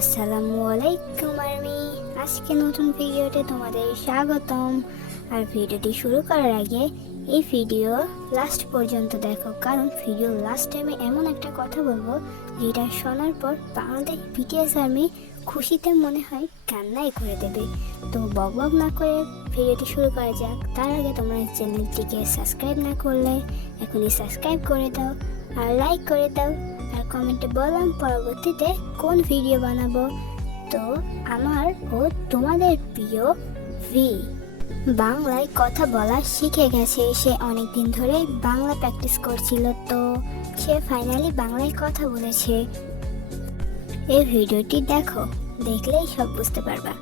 আসসালামু আলাইকুম আর্মি। আজকে নতুন ভিডিওতে তোমাদের স্বাগতম। আর ভিডিওটি শুরু করার আগে এই ভিডিও লাস্ট পর্যন্ত দেখো, কারণ ভিডিও লাস্ট টাইমে এমন একটা কথা বলবো যেটা শোনার পর বাংলাদেশ বিটিএস আর্মি খুশিতে মনে হয় কান্নাই করে দেবে। তো বক না করে ভিডিওটি শুরু করা যাক। তার আগে তোমরা চ্যানেলটিকে সাবস্ক্রাইব না করলে এখনই সাবস্ক্রাইব করে দাও আর লাইক করে দাও। আর কমেন্টে বললাম পরবর্তীতে কোন ভিডিও বানাবো। তো আমার ও তোমাদের প্রিয় ভি বাংলায় কথা বলা শিখে গেছে। সে অনেক দিন ধরেই বাংলা প্র্যাকটিস করছিল, তো সে ফাইনালি বাংলায় কথা বলেছে। এই ভিডিওটি দেখো, দেখলেই সব বুঝতে পারবা।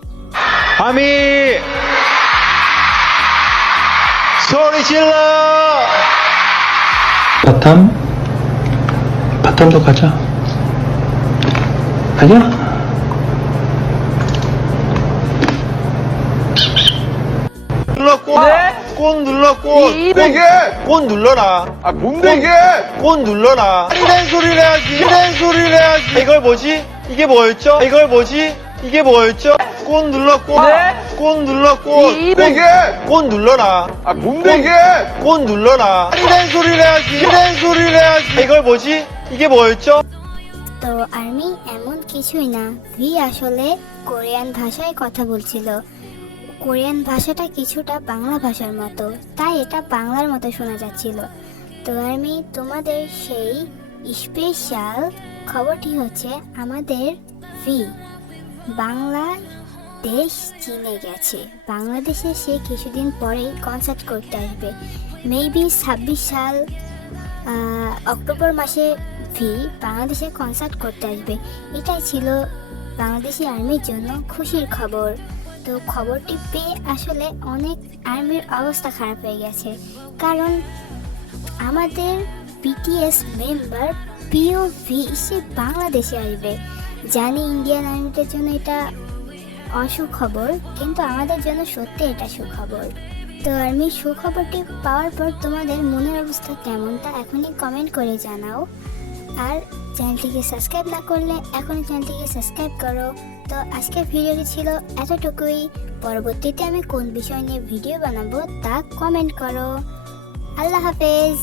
আমি 소리 질러 바텀도 가자. 가자. 눌러 꽃 눌러 꽃 눌러라. 아 뭔데 이게? 꽃 눌러라. 이런 소리를 해야지. 이걸 뭐지? 이게 뭐였죠? 이걸 뭐지? 이게 뭐였죠? 꽃 눌러 꽃 눌러 꽃 이게? 꽃 눌러라. 아 뭔데 이게? 꽃 눌러라. 이런 소리를 해야지. 이걸 뭐지? 이게 뭐였죠? তো আর্মি এমন কিছুই না, ভি আসলে কোরিয়ান ভাষায় কথা বলছিল। কোরিয়ান ভাষাটা কিছুটা বাংলা ভাষার মতো, তাই এটা বাংলার মতো শোনা যাচ্ছিল। তো আর্মি তোমাদের সেই স্পেশাল খবরটি হচ্ছে আমাদের ভি বাংলাদেশ চিনে গেছে। বাংলাদেশে সে কিছুদিন পরেই কনসার্ট করতে আসবে। মেবি 26 সাল অক্টোবর মাসে ভি বাংলাদেশে কনসার্ট করতে আসবে। এটাই ছিল বাংলাদেশি আর্মির জন্য খুশির খবর। তো খবরটি পেয়ে আসলে অনেক আর্মির অবস্থা খারাপ হয়ে গেছে, কারণ আমাদের বিটিএস মেম্বার পিওভি সে বাংলাদেশে আসবে। জানি ইন্ডিয়ান আর্মিদের জন্য এটা অসুখবর, কিন্তু আমাদের জন্য সত্যি এটা সুখবর। তো আর্মির সুখবরটি পাওয়ার পর তোমাদের মনের অবস্থা কেমন তা এখনই কমেন্ট করে জানাও। আর চ্যানেলটিকে সাবস্ক্রাইব না করলে এখনই চ্যানেলটিকে সাবস্ক্রাইব করো। তো আজকের ভিডিওটি ছিল এতটুকুই। পরবর্তীতে আমি কোন বিষয় নিয়ে ভিডিও বানাবো তা কমেন্ট করো। আল্লাহ হাফেজ।